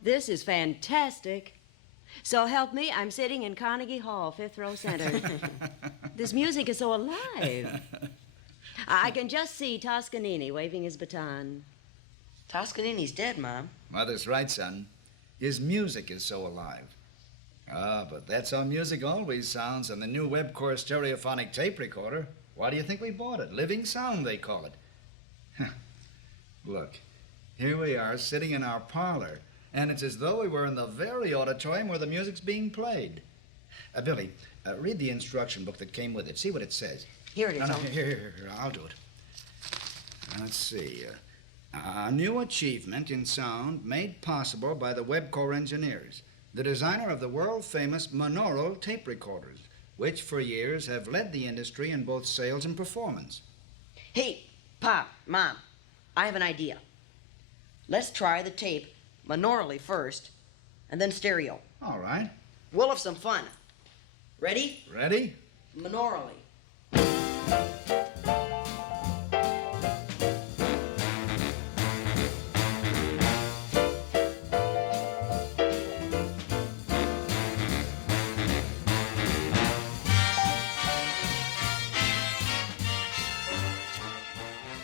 This is fantastic. So help me, I'm sitting in Carnegie Hall, fifth row center. This music is so alive. I can just see Toscanini waving his baton. Toscanini's dead, Mom. Mother's right, son. His music is so alive. Ah, but that's how music always sounds on the new Webcor stereophonic tape recorder. Why do you think we bought it? Living sound, they call it. Look, here we are sitting in our parlor, and it's as though we were in the very auditorium where the music's being played. Billy, read the instruction book that came with it. See what it says. Here it is. No, here, I'll do it. Let's see. A new achievement in sound made possible by the Webcor engineers, the designer of the world-famous monaural tape recorders, which for years have led the industry in both sales and performance. Hey, Pop, Mom, I have an idea. Let's try the tape monoraily first, and then stereo. All right. We'll have some fun. Ready? Ready? Monoraily.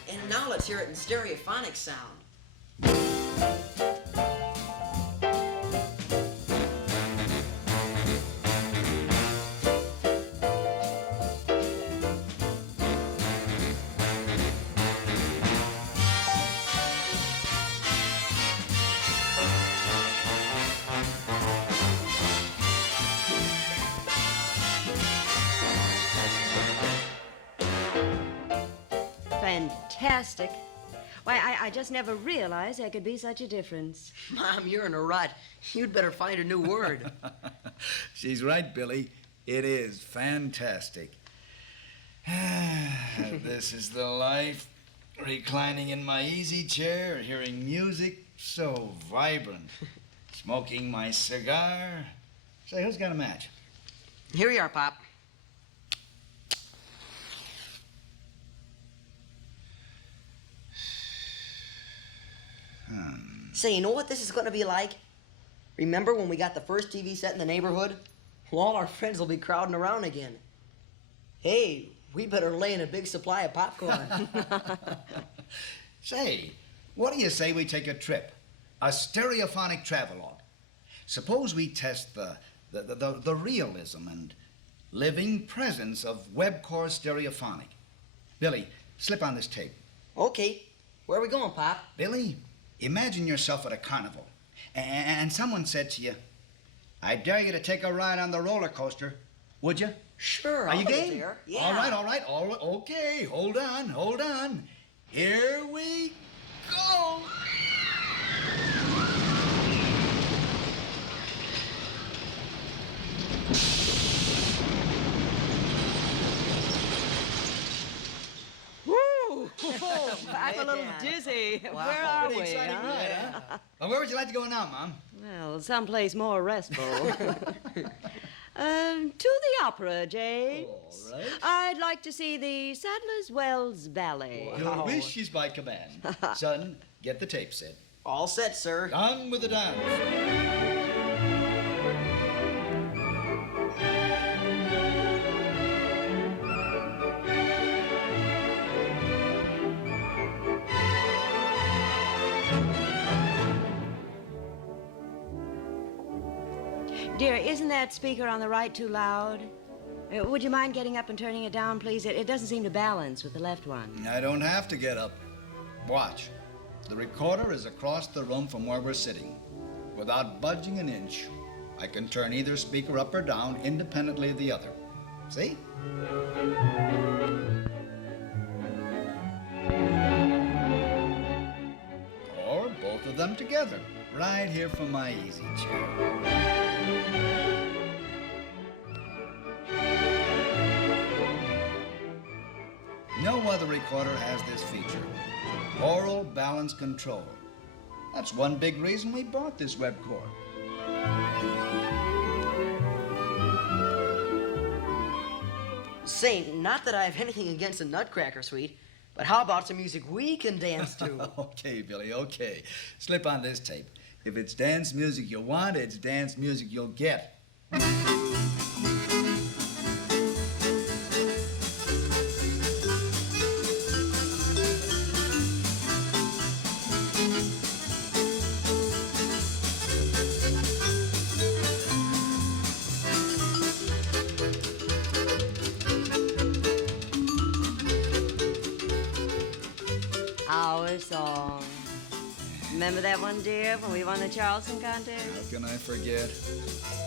And now let's hear it in stereophonic sound. Fantastic. Why, I just never realized there could be such a difference. Mom, you're in a rut. You'd better find a new word. She's right, Billy. It is fantastic. This is the life. Reclining in my easy chair, hearing music so vibrant. Smoking my cigar. Say, who's got a match? Here you are, Pop. Say, you know what this is going to be like? Remember when we got the first TV set in the neighborhood? Well, all our friends will be crowding around again. Hey, we better lay in a big supply of popcorn. Say, what do you say we take a trip? A stereophonic travelogue. Suppose we test the realism and living presence of Webcor stereophonic. Billy, slip on this tape. Okay, where are we going, Pop? Billy, imagine yourself at a carnival, and someone said to you, I dare you to take a ride on the roller coaster. Would you? Sure, Are I'll you be game? there. Yeah. All right. Okay, hold on. Here we go. Woo! I'm a little dizzy. Wow. Where are Pretty we? exciting Huh? ride, huh? Well, where would you like to go now, Mom? Well, someplace more restful. To the opera, James. All right. I'd like to see the Sadler's Wells Ballet. Your wish is my command. Son, get the tape set. All set, sir. On with the dance. Dear, isn't that speaker on the right too loud? Would you mind getting up and turning it down, please? It doesn't seem to balance with the left one. I don't have to get up. Watch. The recorder is across the room from where we're sitting, without budging an inch. I can turn either speaker up or down independently of the other. See? Or both of them together, right here from my easy chair. No other recorder has this feature, aural balance control. That's one big reason we bought this Webcor. Say, not that I have anything against the Nutcracker Suite, but how about some music we can dance to? Okay, Billy, okay. Slip on this tape. If it's dance music you want, it's dance music you'll get. Our song. Remember that one, dear, when we won the Charleston contest? How can I forget?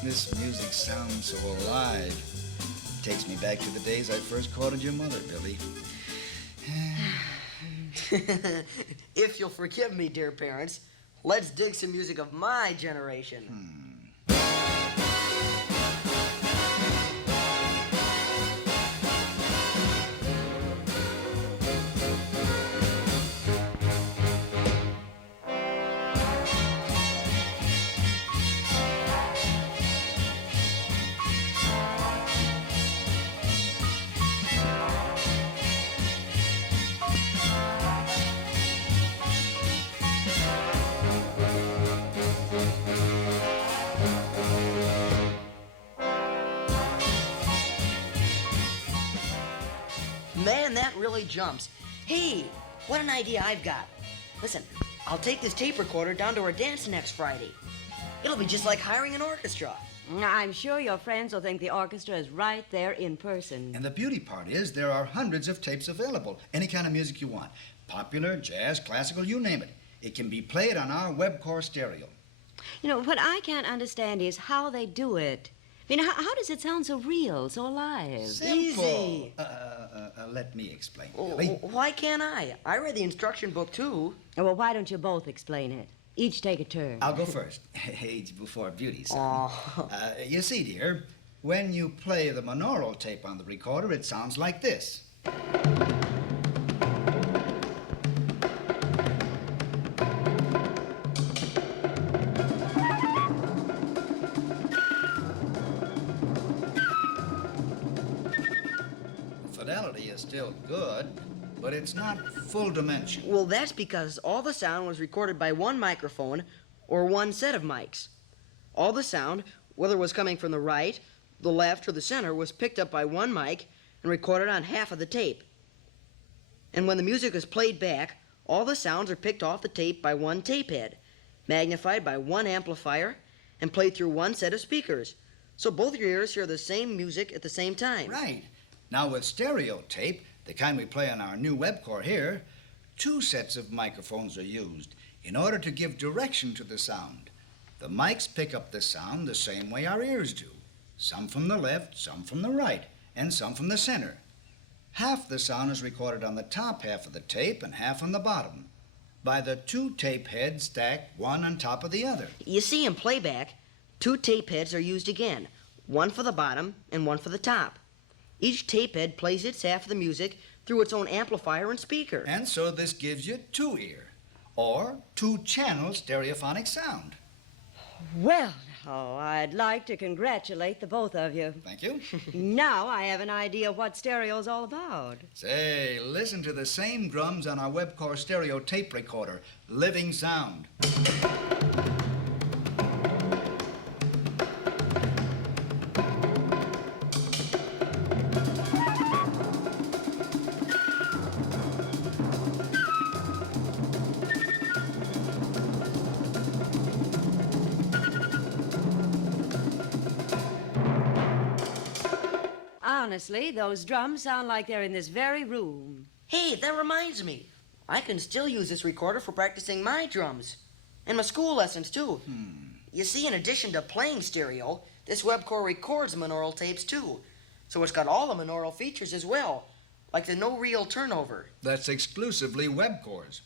This music sounds so alive. Takes me back to the days I first courted your mother, Billy. If you'll forgive me, dear parents, let's dig some music of my generation. Man, that really jumps. Hey, what an idea I've got. Listen, I'll take this tape recorder down to our dance next Friday. It'll be just like hiring an orchestra. I'm sure your friends will think the orchestra is right there in person. And the beauty part is there are hundreds of tapes available. Any kind of music you want. Popular, jazz, classical, you name it. It can be played on our Webcor stereo. You know, what I can't understand is how they do it. I mean, how does it sound so real, so alive? Simple. Easy. Let me explain, Oh, Billy. why can't I? I read the instruction book, too. Well, why don't you both explain it? Each take a turn. I'll go first. Age before beauty, son. Oh. You see, dear, when you play the monaural tape on the recorder, it sounds like this. Fidelity is still good, but it's not full dimension. Well, that's because all the sound was recorded by one microphone or one set of mics. All the sound, whether it was coming from the right, the left, or the center, was picked up by one mic and recorded on half of the tape. And when the music is played back, all the sounds are picked off the tape by one tape head, magnified by one amplifier, and played through one set of speakers. So both your ears hear the same music at the same time. Right. Now with stereo tape, the kind we play on our new Webcor here, two sets of microphones are used in order to give direction to the sound. The mics pick up the sound the same way our ears do. Some from the left, some from the right, and some from the center. Half the sound is recorded on the top half of the tape and half on the bottom, by the two tape heads stacked one on top of the other. You see, in playback, two tape heads are used again, one for the bottom and one for the top. Each tape head plays its half of the music through its own amplifier and speaker. And so this gives you two-ear, or two-channel stereophonic sound. Well, now, I'd like to congratulate the both of you. Thank you. Now I have an idea what stereo's all about. Say, listen to the same drums on our Webcor stereo tape recorder, living sound. Honestly, those drums sound like they're in this very room. Hey, that reminds me. I can still use this recorder for practicing my drums. And my school lessons, too. You see, in addition to playing stereo, this Webcor records monaural tapes too. So it's got all the monaural features as well, like the no reel turnover. That's exclusively Webcors.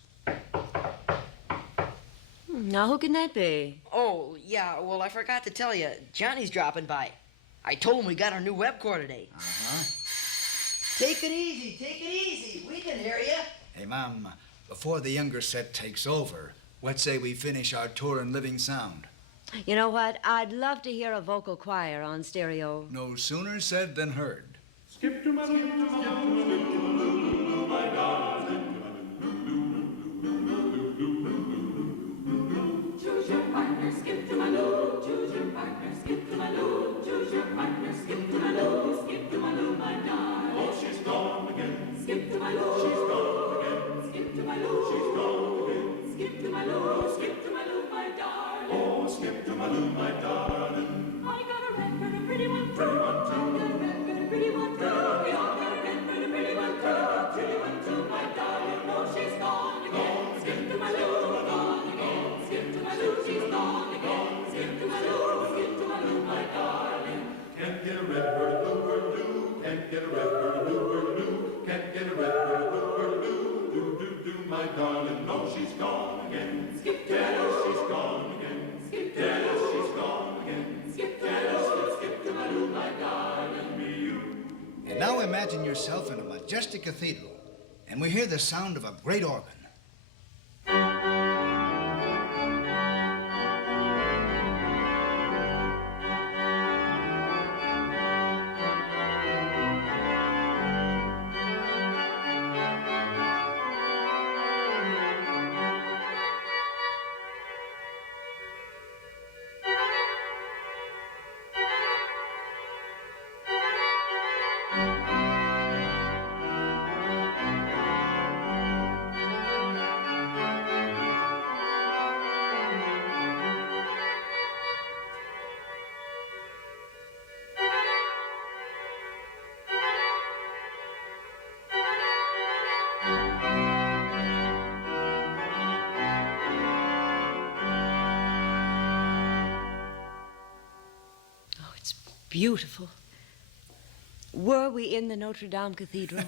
Now, who can that be? Oh, yeah, well, I forgot to tell you, Johnny's dropping by. I told him we got our new Webcor today. Uh-huh. Take it easy, take it easy. We can hear you. Hey, Mom, before the younger set takes over, what say we finish our tour in living sound? You know what? I'd love to hear a vocal choir on stereo. No sooner said than heard. Skip to my loo, skip to my loo, my darling. Choose your partner, skip to my loo. Choose your partner, skip to my loo. Choose your partner, skip to my loo. Skip to my loo, my darling. Oh, she's gone again. Skip to my loo. She's gone again. Skip to my loo. She's gone again. Skip to my loo. Skip to my loo, my darling. Oh, skip to my loo, my darling. I got a red bird, a pretty one too. Pretty one too. I got a red bird, a pretty one too. We all got a red bird, a pretty one too. Pretty one too, my darling. Oh, she's gone again. Skip to my loo, gone again. Skip to my loo, she's gone again. Skip to my loo, my darling. Can't get a red bird, hoo-er-doo. Can't get a red bird, hoo-er-doo. Can't get a red bird, hoo-er-doo. Do-do-do, my darling. No, she's gone again. Skip to my Yes, loo. she's gone again. Skip to my Yes, loo. she's gone again. Skip to my loo. Skip to my loo, my darling. Me, you. And now imagine yourself in a majestic cathedral, and we hear the sound of a great organ. Oh, it's beautiful. Were we in the Notre Dame Cathedral?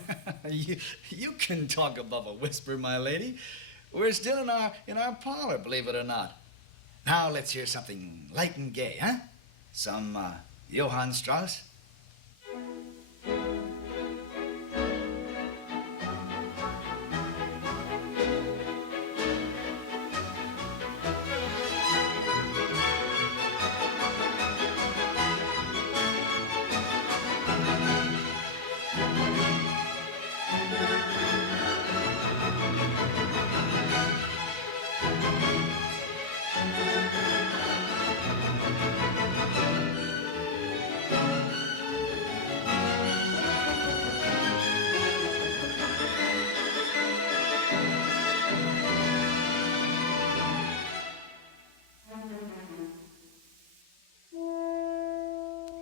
you can talk above a whisper, my lady. We're still in our parlor, believe it or not. Now let's hear something light and gay, huh? Some Johann Strauss.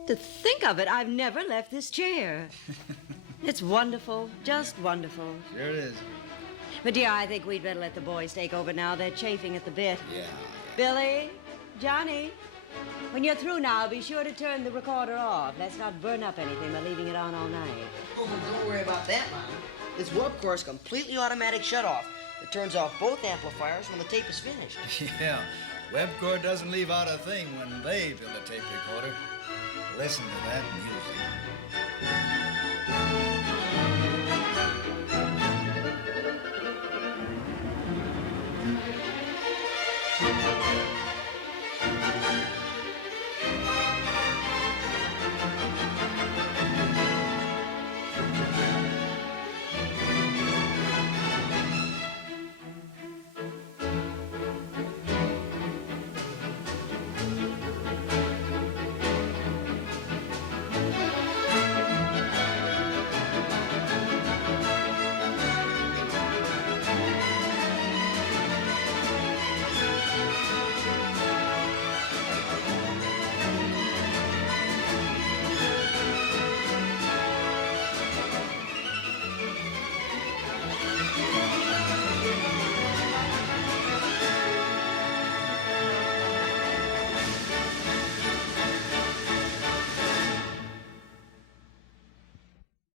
To think of it, I've never left this chair. It's wonderful, just wonderful. Sure it is. But, dear, I think we'd better let the boys take over now. They're chafing at the bit. Yeah. Billy, Johnny, when you're through now, be sure to turn the recorder off. Let's not burn up anything by leaving it on all night. Oh, don't worry about that, Mom. This Webcor is completely automatic shut-off. It turns off both amplifiers when the tape is finished. Yeah. Webcor doesn't leave out a thing when they build a tape recorder. Listen to that music.